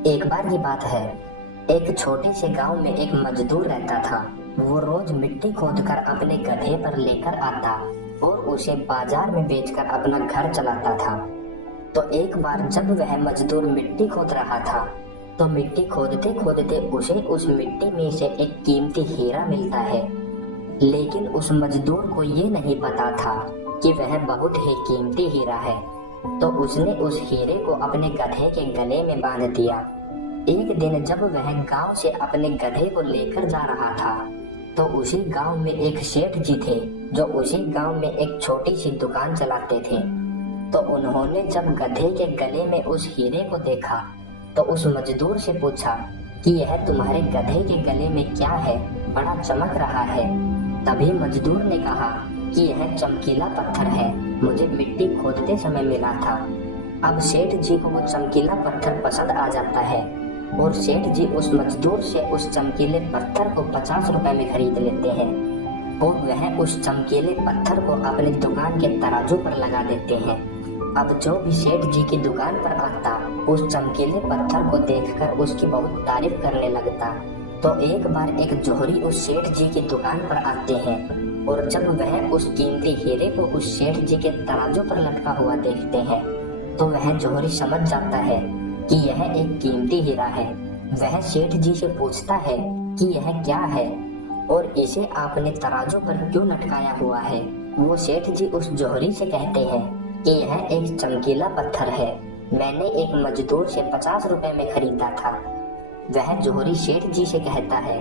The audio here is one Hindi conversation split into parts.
एक बार की बात है, एक छोटे से गांव में एक मजदूर रहता था। वो रोज मिट्टी खोदकर अपने गधे पर लेकर आता और उसे बाजार में बेचकर अपना घर चलाता था। तो एक बार जब वह मजदूर मिट्टी खोद रहा था, तो मिट्टी खोदते खोदते उसे उस मिट्टी में से एक कीमती हीरा मिलता है। लेकिन उस मजदूर को ये नहीं पता था कि वह बहुत ही कीमती हीरा है। तो उसने उस हीरे को अपने गधे के गले में बांध दिया। एक दिन जब वह गांव से अपने गधे को लेकर जा रहा था, तो उसी गांव में एक सेठ जी थे जो उसी गांव में एक छोटी सी दुकान चलाते थे। तो उन्होंने जब गधे के गले में उस हीरे को देखा, तो उस मजदूर से पूछा कि यह तुम्हारे गधे के गले में क्या है, बड़ा चमक रहा है। तभी मजदूर ने कहा कि यह चमकीला पत्थर है, मुझे मिट्टी खोदते समय मिला था। अब सेठ जी को वो चमकीला पत्थर पसंद आ जाता है और सेठ जी उस मजदूर से उस चमकीले पत्थर को 50 रुपए में खरीद लेते हैं और वह उस चमकीले पत्थर को अपनी दुकान के तराजू पर लगा देते हैं। अब जो भी सेठ जी की दुकान पर आता, उस चमकीले पत्थर को देखकर उसकी बहुत तारीफ करने लगता। तो एक बार एक जोहरी उस सेठ जी की दुकान पर आते हैं और जब वह उस कीमती हीरे को उस सेठ जी के तराजू पर लटका हुआ देखते हैं, तो वह जोहरी समझ जाता है कि यह एक कीमती हीरा है। वह सेठ जी से पूछता है कि यह क्या है और इसे आपने तराजू पर क्यों लटकाया हुआ है। वो सेठ जी उस जोहरी से कहते हैं कि यह एक चमकीला पत्थर है, मैंने एक मजदूर से 50 रुपए में खरीदा था। वह जोहरी सेठ जी से कहता है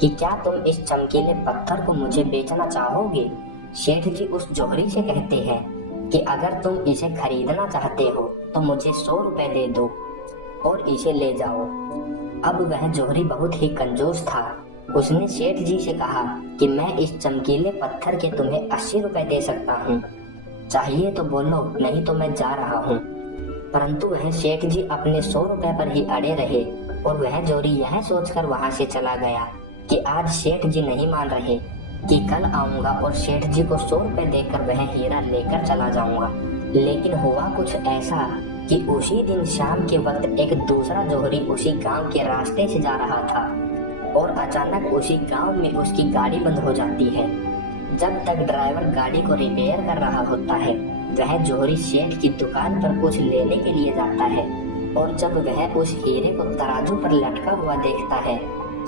कि क्या तुम इस चमकीले पत्थर को मुझे बेचना चाहोगे। सेठ जी उस जोहरी से कहते हैं कि अगर तुम इसे खरीदना चाहते हो तो मुझे 100 रुपए दे दो और इसे ले जाओ। अब वह जोहरी बहुत ही कंजूस था। उसने सेठ जी से कहा कि मैं इस चमकीले पत्थर के तुम्हें 80 रुपए दे सकता हूँ, चाहिए तो बोलो, नहीं तो मैं जा रहा हूँ। परंतु वह सेठ जी अपने 100 रुपए पर ही अड़े रहे और वह जोहरी यह सोचकर वहां से चला गया कि आज सेठ जी नहीं मान रहे कि कल आऊंगा और सेठ जी को 100 रुपए देकर वह हीरा लेकर चला जाऊंगा। लेकिन हुआ कुछ ऐसा कि उसी दिन शाम के वक्त एक दूसरा जोहरी उसी गांव के रास्ते से जा रहा था और अचानक उसी गांव में उसकी गाड़ी बंद हो जाती है। जब तक ड्राइवर गाड़ी को रिपेयर कर रहा होता है, वह जोहरी सेठ की दुकान पर कुछ लेने के लिए जाता है और जब वह उस हीरे को तराजू पर लटका हुआ देखता है,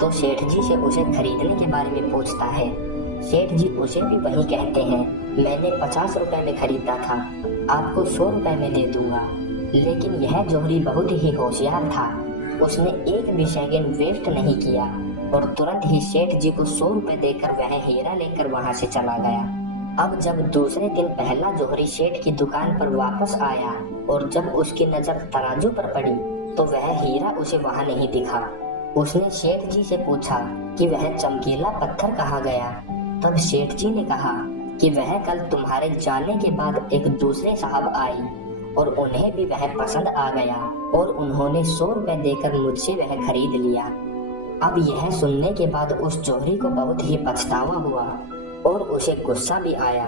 तो सेठ जी से उसे खरीदने के बारे में पूछता है। सेठ जी उसे भी वही कहते हैं, मैंने 50 रुपए में खरीदा था, आपको 100 रुपए में दे दूंगा। लेकिन यह जोहरी बहुत ही होशियार था, उसने एक भी सेकंड वेस्ट नहीं किया और तुरंत ही सेठ जी को 100 रुपए देकर वह हीरा लेकर वहां से चला गया। अब जब दूसरे दिन पहला जोहरी सेठ की दुकान पर वापस आया और जब उसकी नजर तराजू पर पड़ी, तो वह हीरा उसे वहां नहीं दिखा। उसने सेठ जी से पूछा कि वह चमकीला पत्थर कहाँ गया। तब सेठ जी ने कहा कि वह कल तुम्हारे जाने के बाद एक दूसरे साहब आई और उन्हें भी वह पसंद आ गया और उन्होंने 100 रुपए देकर मुझसे वह खरीद लिया। अब यह सुनने के बाद उस जोहरी को बहुत ही पछतावा हुआ और उसे गुस्सा भी आया।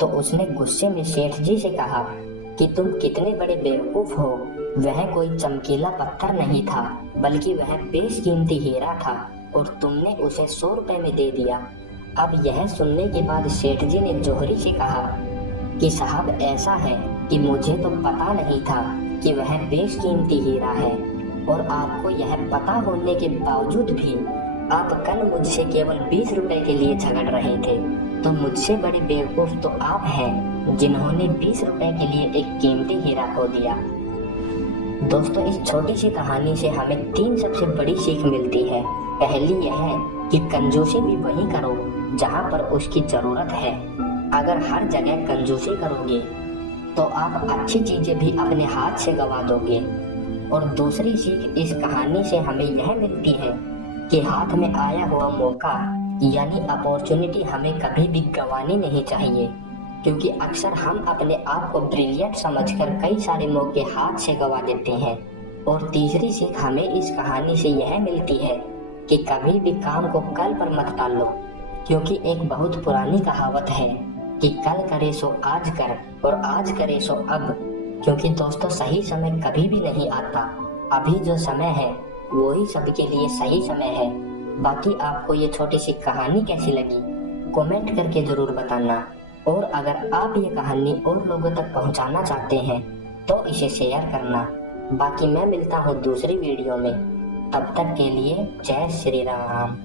तो उसने गुस्से में सेठ जी से कहा कि तुम कितने बड़े बेवकूफ हो, वह कोई चमकीला पत्थर नहीं था बल्कि वह बेशकीमती हीरा था और तुमने उसे 100 रुपए में दे दिया। अब यह सुनने के बाद सेठ जी ने जोहरी से कहा कि साहब, ऐसा है कि मुझे तो पता नहीं था कि वह बेशकीमती हीरा है और आपको यह पता होने के बावजूद भी आप कल मुझसे केवल 20 रुपए के लिए झगड़ रहे थे। तो मुझसे बड़े बेवकूफ तो आप हैं जिन्होंने 20 रुपए के लिए एक कीमती हीरा खो दिया। दोस्तों, इस छोटी सी कहानी से हमें 3 सबसे बड़ी सीख मिलती है। पहली यह है कि कंजूसी भी वही करो जहाँ पर उसकी जरूरत है। अगर हर जगह कंजूसी करोगे तो आप अच्छी चीजें भी अपने हाथ से गवा दोगे। और दूसरी सीख इस कहानी से हमें यह मिलती है कि हाथ में आया हुआ मौका यानी अपॉर्चुनिटी हमें कभी भी गंवानी नहीं चाहिए, क्योंकि अक्सर हम अपने आप को ब्रिलियंट समझकर कई सारे मौके हाथ से गंवा देते हैं। और तीसरी सीख हमें इस कहानी से यह मिलती है कि कभी भी काम को कल पर मत टालो, क्योंकि एक बहुत पुरानी कहावत है कि कल करे सो आज कर और आज करे सो अब। क्योंकि दोस्तों, सही समय कभी भी नहीं आता अभी जो समय है वही सबके लिए सही समय है। बाकी आपको ये छोटी सी कहानी कैसी लगी कमेंट करके जरूर बताना, और अगर आप ये कहानी और लोगों तक पहुंचाना चाहते हैं तो इसे शेयर करना। बाकी मैं मिलता हूँ दूसरी वीडियो में, तब तक के लिए जय श्री राम।